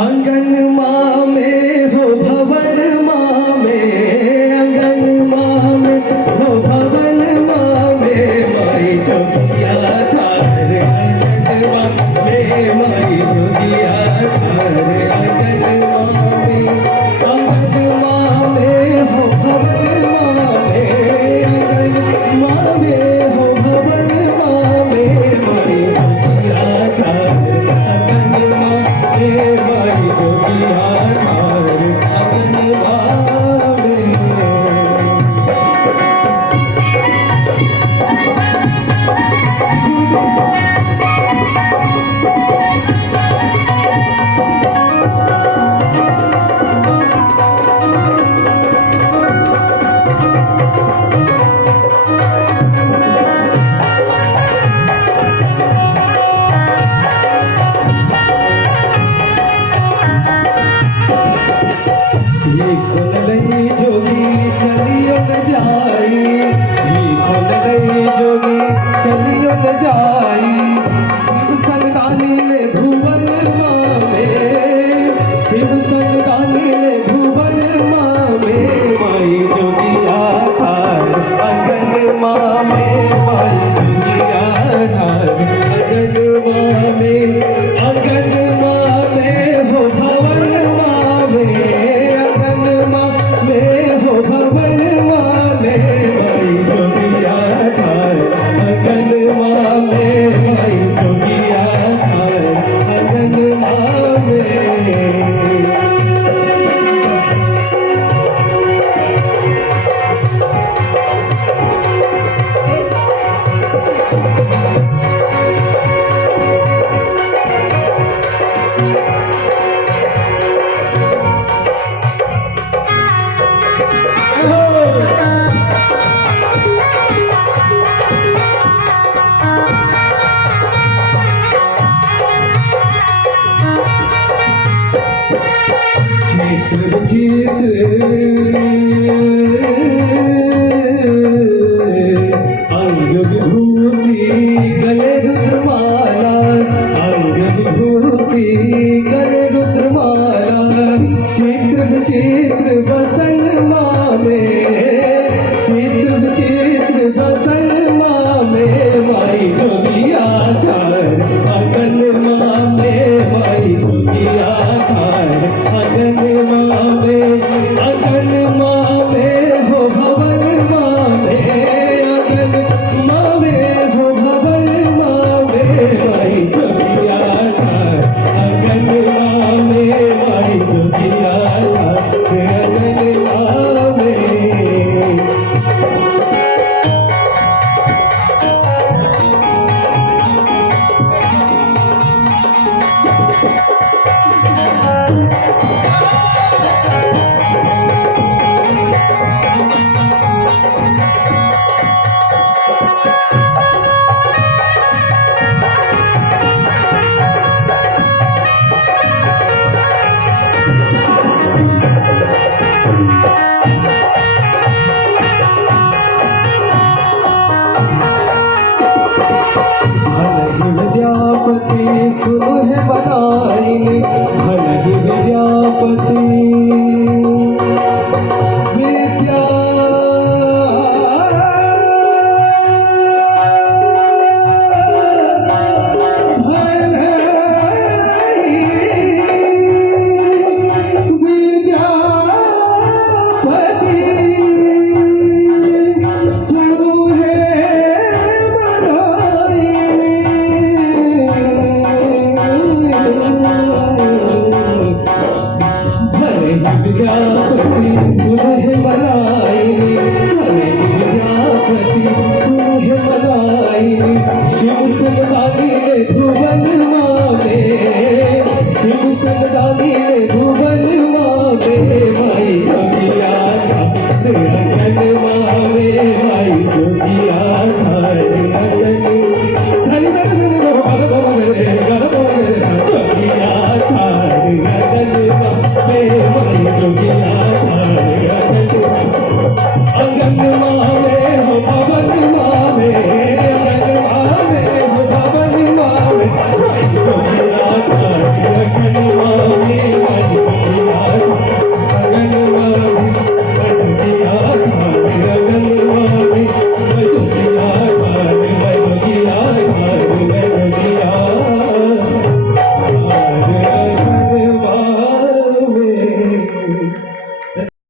आंगन माँ में हो भवन माँ में, आंगन माँ में हो भवन माँ में, माई जोगिया थार आंगन माँ में, माई जोगिया थार आंगन माँ में, आंगन माँ में हो भवन माँ में, आंगन माँ में हो भवन माँ में, माई जोगिया थार आंगन माँ में, माई जोगिया थार आंगन माँ में। ये कौन गई जोगी चलियो न जाई, ये कौन गई जोगी चलियो न जाई, शिव संतानी ने भुवन माँ में, शिव संतानी ने भुवन माँ में, माई जोगिया थार आंगन माँ में, माई जोगिया थार आंगन माँ में, आंगन माँ में हो भवन माँ में, आंगन माँ में हो भवन माँ में, माई जोगिया थार आंगन माँ में, माई जोगिया थार आंगन माँ में। चित्र चित्र अंग विभूषी गले रुद्रमाला, अंग विभूषी गले रुद्रमाला, चित्र विचित्र बसन माँ में, चित्र विचित्र बसन माँ में, माई जोगिया थार आंगन माँ में, माई जोगिया थार आंगन माँ में, आंगन माँ में हो भवन माँ में, आंगन माँ में हो भवन माँ में, माई जोगिया थार आंगन माँ में, माई जोगिया थार आंगन माँ में। विद्यापति सुनो है बनाई,